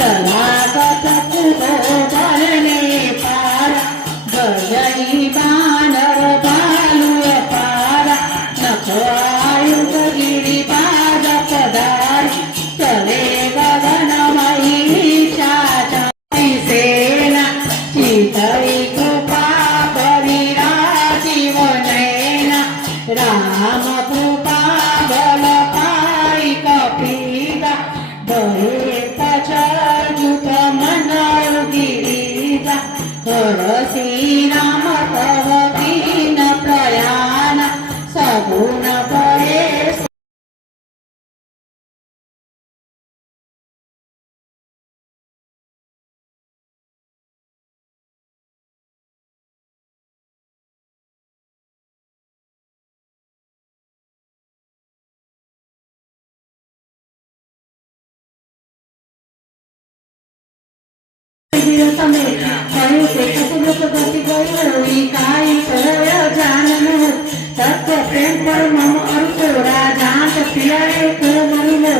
चला कथक भरणे पारा गजनी बानर भालू पारा नखवायुग गिरिपाद पदारी चले गगन महिषाचा सेना चितई कृपा परिराजी वनैना राम कृपा बल पाई कपिता बहे पचयुत मनर गिरिजा हर श्री राम तव दीन प्रयाण सगुण परे तत्व प्रेम पर मम अरुतोरा जानत प्रिय को मनुलो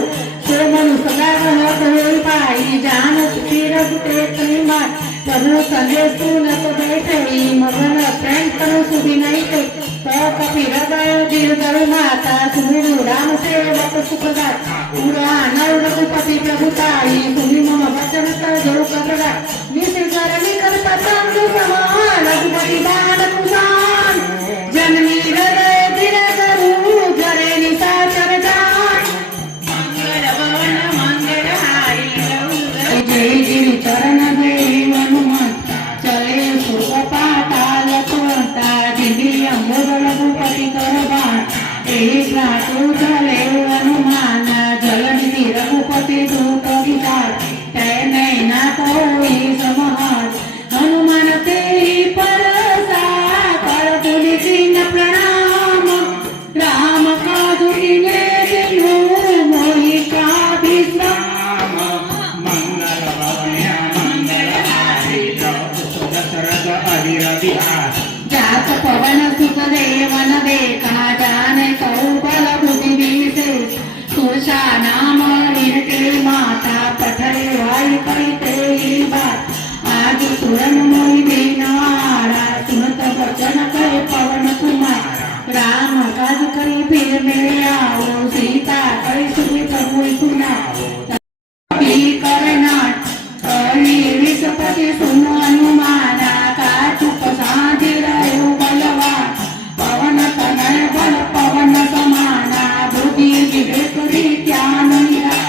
को मनु सदा रहत होई पाई जानत तीरथ प्रेतनी मार तनु संदेश तू न तो बैठई मगन प्रेम तनु सुधि नहीं ते तो कपि हृदय दीर्घ माता सुमिरु राम सेवक सुखदाय पूरा नर रघुपति प्रभुताई सुनि मम वचन कर जो कबरा निशिर करनी कर पतंग समान रघुपति बाण कुशान जननी हृदय दिल करू जरे निशाचर जान मंगल भवन मंगल हारी जय गिरि चरण देव हनुमान चले सुख पाताल कुंता दिव्य अंबुज रघुपति करबाण एक रातु चले हनुमान जलनिधि रघुपति दूत विचार तय नैना कोई समहार हनुमान तेरी परसा कर तुलि दीन प्रणाम राम काजु दिने दिनु मोहि काभिश्राम मंगल भव्य मंगल हारी दशरथ अहिर विहार जात पवन सुत देवन देखा जाने कौबल बुद्धि विशेष सुरसा नाम निरते माता पठरे वायु करिते बात आज सुरन मोहि दीनारा सुनत वचन कहे पवन कुमार राम काज करी फिर मेरे आओ सीता करी सुनि प्रभु सुनाओ करनाट विषपति सुन हनुमाना का चुप साधि रहो बलवान पवन तनय बल पवन समाना बुद्धि विवेक ज्ञान निरा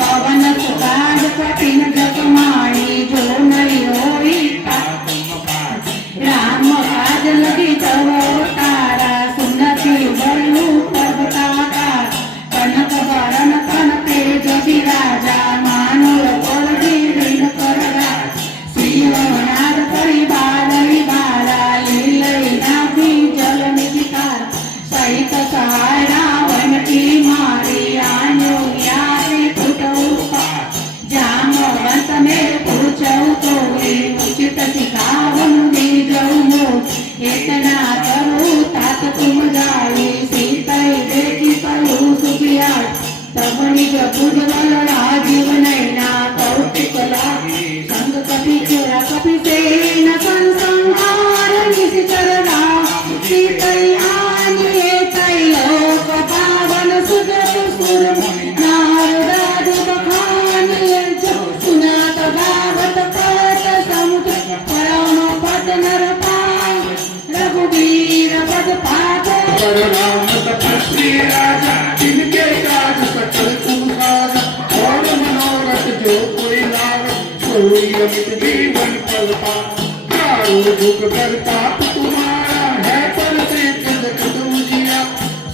कवन सुकाज कठिन जग माई जो नरि होई राम काज लगी तव तारा सुनति बलु पर्वताकार कनक वरण कन तेज विराजा मानव पर दीन कररा श्रीवनाद परिवार बारा लीलई नाभि जल निधिकार सहित सहाय रावण की मारी आन्यो यारे फुटौपा जामवंत में पूछौ तो उचित सिखावन दीजौ मोक्ष इतना करो तात तुम जाई सीतई देखी कलु सुखियार तब निज बुध बल राजीव नैना कौतिक लागी संग कपि चोरा कपि सेन संहार निशिचर राम सीतई आनिए तई लोक पावन सुजत सुर नारद बखानिए जो सुनात गावत कहत समुद्र परानो पद नर पाव रघुवीर पद पाद राम तपस्वी राजा जिनके काज सकल तुम साजा और मनोरथ जो कोई लाव सोई अमित जीवन फल पा कारो दुख करता तुम्हारा है पर से कदम जिया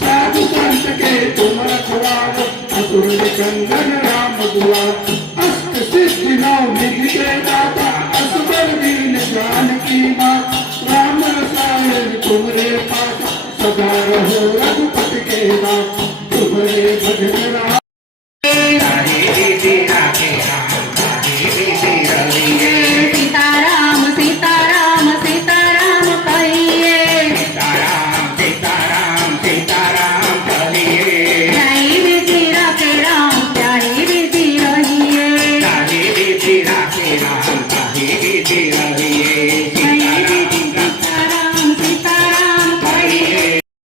साधु संत के तुम रखवार असुर चंदन राम दुआ अष्ट सिद्धि नौ निधि के दाता असुर दीन जानकी माँ राम रसायन तुम्हारे पास सदा रहो रघुपति के नाम तुम्हारे भजन